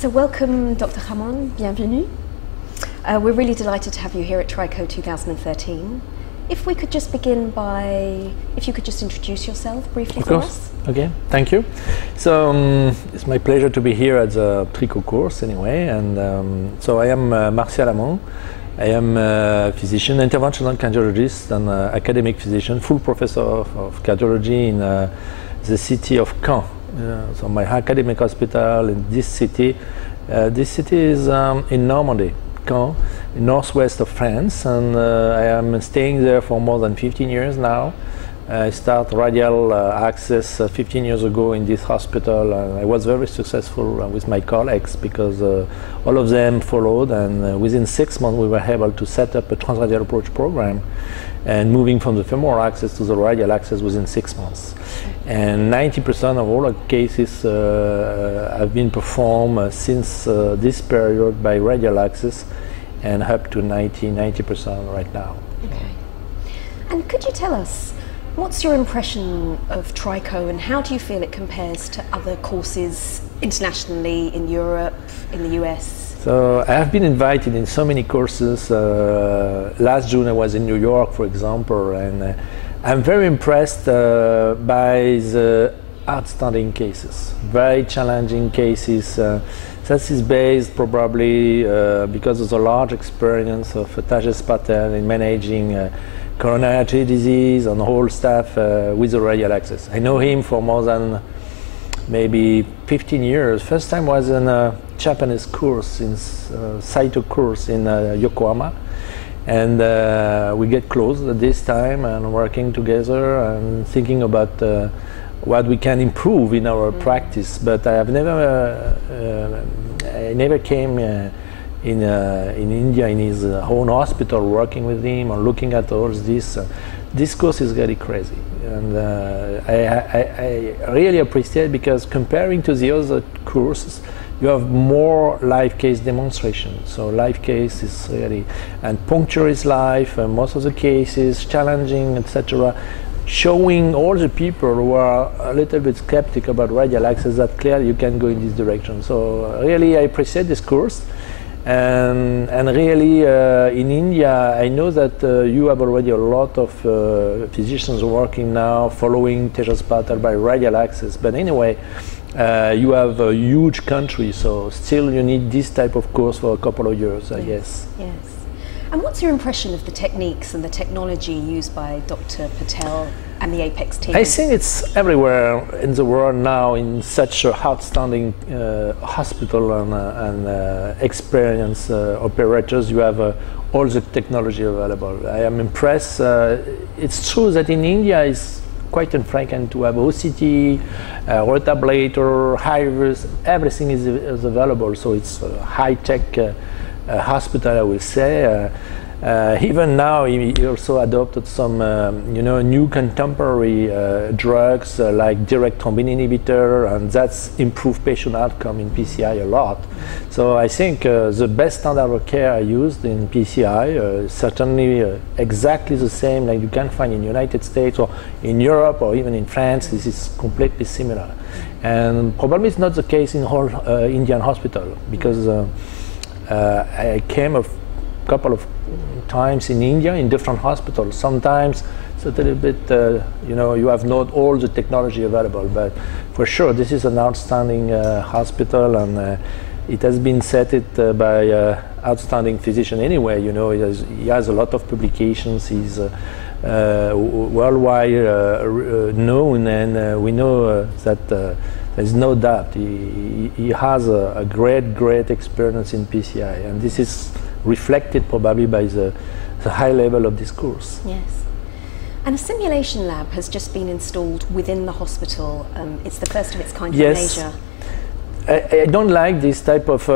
So welcome, Dr. Hamon, bienvenue. We're really delighted to have you here at Trico 2013. If we could just begin by, if you could just introduce yourself briefly for us. Okay, thank you. So it's my pleasure to be here at the Trico course anyway, and so I am Martial Hamon. I am a physician, interventional cardiologist and academic physician, full professor of cardiology in the city of Caen. So my academic hospital in this city is in Normandy, Caen, in northwest of France, and I am staying there for more than 15 years now. I started radial access 15 years ago in this hospital, and I was very successful with my colleagues because all of them followed, and within 6 months we were able to set up a transradial approach program and moving from the femoral access to the radial access within 6 months. And 90% of all the cases have been performed since this period by radial access, and up to 90% right now. Okay. And could you tell us, what's your impression of Trico and how do you feel it compares to other courses internationally in Europe, in the US? So I have been invited in so many courses. Last June I was in New York, for example, and I'm very impressed by the outstanding cases, very challenging cases. That is based probably because of the large experience of Tajes Patel in managing coronary artery disease and whole staff with the radial access. I know him for more than maybe 15 years. First time was in a Japanese course, in Saito course in Yokohama, and we get close at this time and working together and thinking about what we can improve in our practice. But I have I never came in India in his own hospital working with him or looking at all this. This course is very crazy, and I really appreciate it because comparing to the other courses, you have more live case demonstration. So live case is really, and puncture is live, and most of the cases challenging, etc. Showing all the people who are a little bit skeptic about radial access that clearly you can go in this direction. So really I appreciate this course. And really in India I know that you have already a lot of physicians working now following Tajes Patel by radial access, but anyway you have a huge country, so still you need this type of course for a couple of years, I guess. Yes. And what's your impression of the techniques and the technology used by Dr. Patel and the APEX team? I think it's everywhere in the world now in such an outstanding hospital and experienced operators. You have all the technology available. I am impressed. It's true that in India it's quite infrequent to have OCT, rotablator, high-res, everything is available. So it's a high-tech hospital, I will say. Even now, he also adopted some, new contemporary drugs like direct thrombin inhibitor, and that's improved patient outcome in PCI a lot. So I think the best standard of care used in PCI is certainly exactly the same like you can find in the United States or in Europe or even in France. This is completely similar, and probably it's not the case in whole Indian hospital because I came a couple of times in India in different hospitals. Sometimes it's a little bit, you have not all the technology available, but for sure this is an outstanding hospital, and it has been set by outstanding physician anyway. He has a lot of publications. He's worldwide known, and we know that there's no doubt he has a great experience in PCI, and this is reflected probably by the high level of this course. Yes. And a simulation lab has just been installed within the hospital. It's the first of its kind in Asia. I don't like this type of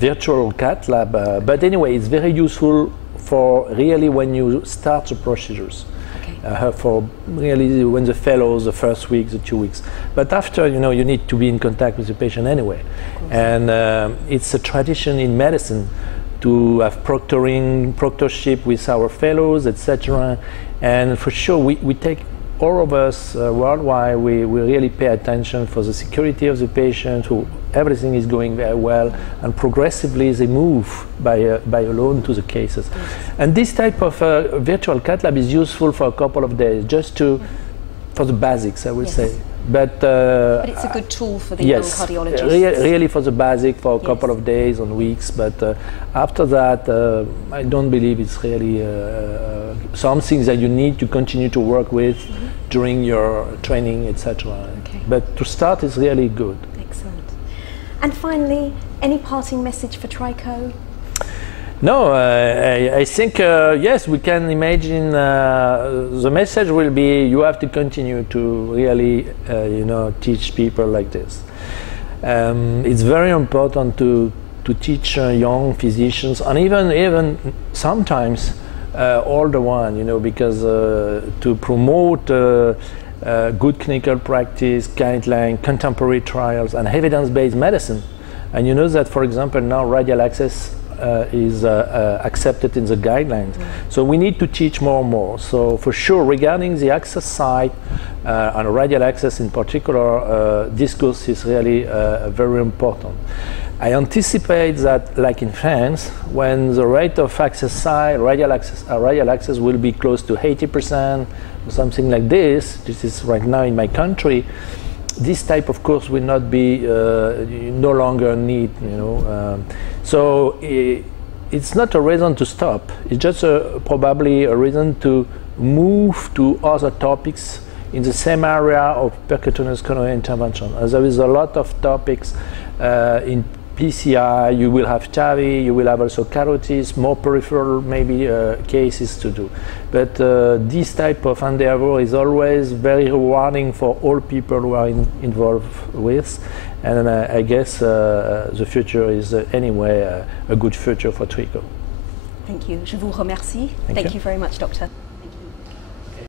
virtual cath lab, but anyway, it's very useful for really when you start the procedures. For really when the fellows, the first week, the 2 weeks. But after, you need to be in contact with the patient anyway. And it's a tradition in medicine to have proctorship with our fellows, etc. And for sure, we take all of us worldwide, we really pay attention for the security of the patient, who everything is going very well, and progressively they move by alone to the cases. Yes. And this type of virtual cath lab is useful for a couple of days, just for the basics, I would say. But it's a good tool for the young cardiologists. Really for the basic, for a couple of days and weeks. But after that, I don't believe it's really something that you need to continue to work with during your training, etc. Okay. But to start is really good. Excellent. And finally, any parting message for Trico? No, I think, yes, we can imagine the message will be you have to continue to really, teach people like this. It's very important to teach young physicians, and even sometimes older one, because to promote good clinical practice, guideline, contemporary trials, and evidence-based medicine. And you know that, for example, now radial access is accepted in the guidelines. So we need to teach more and more. So for sure, regarding the access side, and radial access in particular, discourse is really very important. I anticipate that, like in France, when the rate of access side, radial access will be close to 80%, or something like this. This is right now in my country. This type of course will not be no longer need, so it's not a reason to stop. It's just probably a reason to move to other topics in the same area of percutaneous coronary intervention. As there is a lot of topics in PCI, you will have TAVI, you will have also carotids, more peripheral maybe cases to do. But this type of endeavor is always very rewarding for all people who are involved with. And I guess the future is anyway a good future for Trico. Thank you. Je vous remercie. Thank you very much, Doctor.